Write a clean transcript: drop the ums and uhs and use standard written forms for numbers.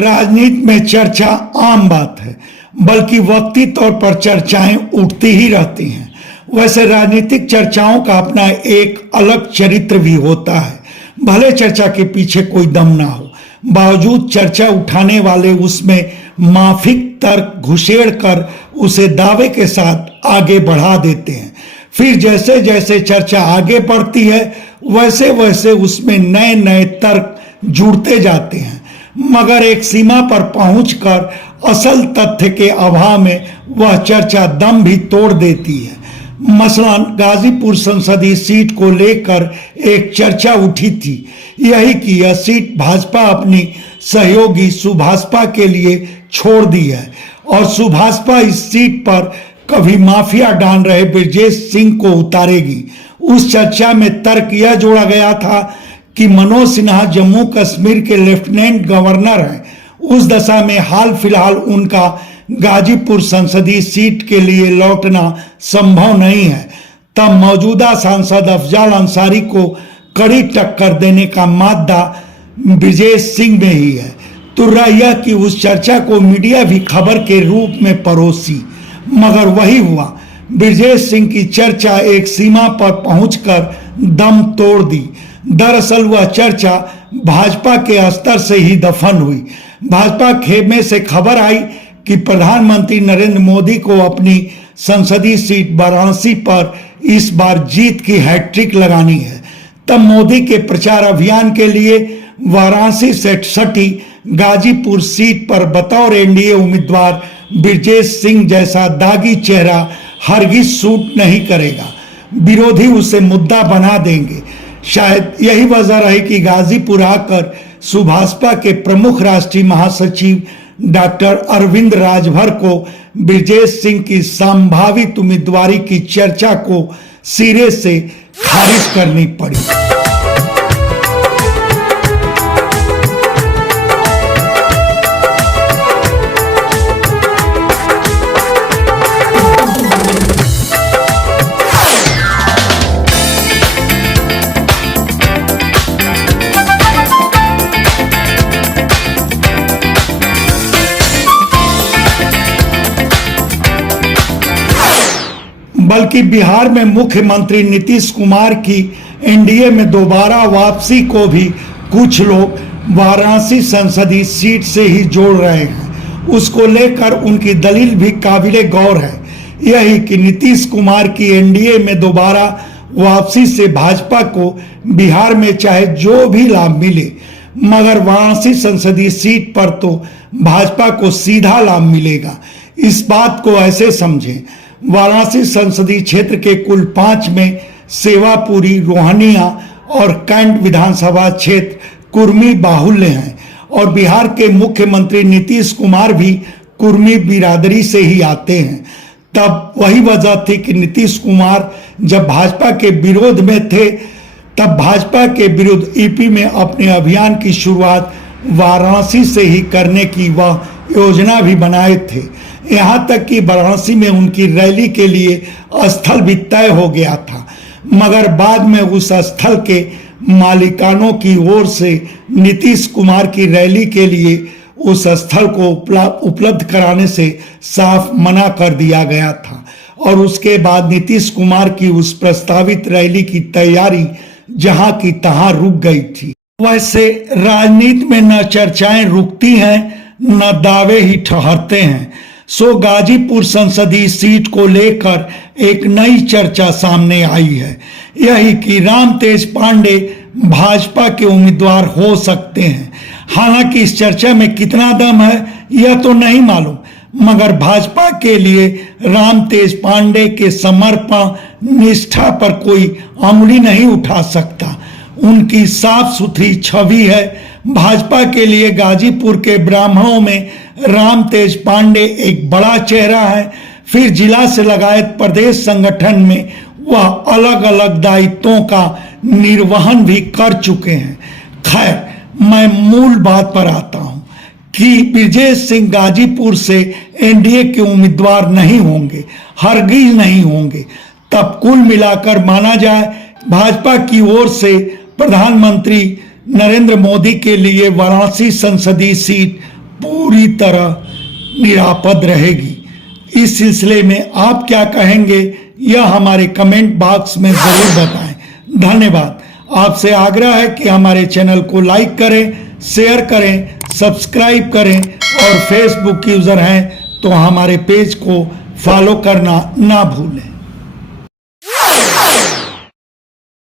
राजनीति में चर्चा आम बात है, बल्कि वक्ती तौर पर चर्चाएं उठती ही रहती हैं। वैसे राजनीतिक चर्चाओं का अपना एक अलग चरित्र भी होता है। भले चर्चा के पीछे कोई दम ना हो, बावजूद चर्चा उठाने वाले उसमें माफिक तर्क घुसेड़ कर उसे दावे के साथ आगे बढ़ा देते हैं। फिर जैसे जैसे चर्चा आगे बढ़ती है, वैसे वैसे उसमें नए नए तर्क जुड़ते जाते हैं, मगर एक सीमा पर पहुंचकर असल तथ्य के अभाव में वह चर्चा दम भी तोड़ देती है। मसलन गाजीपुर संसदीय सीट को लेकर एक चर्चा उठी थी, यही कि यह सीट भाजपा अपनी सहयोगी सुभाषपा के लिए छोड़ दी है और सुभाषपा इस सीट पर कभी माफिया डाल रहे ब्रजेश सिंह को उतारेगी। उस चर्चा में तर्क यह जोड़ा गया था कि मनोज सिन्हा जम्मू कश्मीर के लेफ्टिनेंट गवर्नर हैं। उस दशा में हाल फिलहाल उनका गाजीपुर संसदीय सीट के लिए लौटना संभव नहीं है। तब मौजूदा सांसद अफजल अंसारी को कड़ी टक्कर देने का मादा ब्रजेश सिंह में ही है। तुर्रा यह कि उस चर्चा को मीडिया भी खबर के रूप में परोसी, मगर वही हुआ। ब्रजेश सिंह की चर्चा एक सीमा पर पहुंचकर दम तोड़ दी। दरअसल वह चर्चा भाजपा के स्तर से ही दफन हुई। भाजपा खेमे से खबर आई कि प्रधानमंत्री नरेंद्र मोदी को अपनी संसदीय सीट वाराणसी पर इस बार जीत की हैट्रिक लगानी है। तब मोदी के प्रचार अभियान के लिए वाराणसी से सटी गाजीपुर सीट पर बतौर एनडीए उम्मीदवार ब्रजेश सिंह जैसा दागी चेहरा हरगिज सूट नहीं करेगा। विरोधी उसे मुद्दा बना देंगे। शायद यही वजह रही कि गाजीपुर आकर सुभाषपा के प्रमुख राष्ट्रीय महासचिव डॉक्टर अरविंद राजभर को ब्रजेश सिंह की संभावित उम्मीदवारी की चर्चा को सिरे से खारिज करनी पड़ी। बल्कि बिहार में मुख्यमंत्री नीतीश कुमार की एनडीए में दोबारा वापसी को भी कुछ लोग वाराणसी संसदीय सीट से ही जोड़ रहे हैं। उसको लेकर उनकी दलील भी काबिले गौर है, यही कि नीतीश कुमार की एनडीए में दोबारा वापसी से भाजपा को बिहार में चाहे जो भी लाभ मिले, मगर वाराणसी संसदीय सीट पर तो भाजपा को सीधा लाभ मिलेगा। इस बात को ऐसे समझें, वाराणसी संसदीय क्षेत्र के कुल 5 में सेवापुरी, रोहनिया और कैंट विधानसभा क्षेत्र कुर्मी बाहुल्य हैं और बिहार के मुख्यमंत्री नीतीश कुमार भी कुर्मी बिरादरी से ही आते हैं। तब वही वजह थी कि नीतीश कुमार जब भाजपा के विरोध में थे, तब भाजपा के विरुद्ध ईपी में अपने अभियान की शुरुआत वाराणसी से ही करने की वह योजना भी बनाए थे। यहाँ तक कि वाराणसी में उनकी रैली के लिए स्थल भी तय हो गया था, मगर बाद में उस स्थल के मालिकानों की ओर से नीतीश कुमार की रैली के लिए उस स्थल को उपलब्ध कराने से साफ मना कर दिया गया था और उसके बाद नीतीश कुमार की उस प्रस्तावित रैली की तैयारी जहां की तहां रुक गई थी। वैसे राजनीति में न चर्चाएं रुकती हैं न दावे ही ठहरते हैं। सो गाजीपुर संसदीय सीट को लेकर एक नई चर्चा सामने आई है, यही कि रामतेज पांडे भाजपा के उम्मीदवार हो सकते हैं। हालांकि इस चर्चा में कितना दम है यह तो नहीं मालूम, मगर भाजपा के लिए रामतेज पांडे के समर्पण निष्ठा पर कोई अंगुली नहीं उठा सकता। उनकी साफ सुथरी छवि है। भाजपा के लिए गाजीपुर के ब्राह्मणों में रामतेज पांडे एक बड़ा चेहरा है। फिर जिला से लगाए प्रदेश संगठन में वह अलग अलग दायित्वों का निर्वहन भी कर चुके हैं। खैर, मैं मूल बात पर आता हूं कि ब्रजेश सिंह गाजीपुर से एनडीए के उम्मीदवार नहीं होंगे, हरगिज नहीं होंगे। तब कुल मिलाकर माना जाए भाजपा की ओर से प्रधानमंत्री नरेंद्र मोदी के लिए वाराणसी संसदीय सीट पूरी तरह निरापद रहेगी। इस सिलसिले में आप क्या कहेंगे यह हमारे कमेंट बॉक्स में जरूर बताएं। धन्यवाद। आपसे आग्रह है कि हमारे चैनल को लाइक करें, शेयर करें, सब्सक्राइब करें और फेसबुक यूजर हैं तो हमारे पेज को फॉलो करना ना भूलें।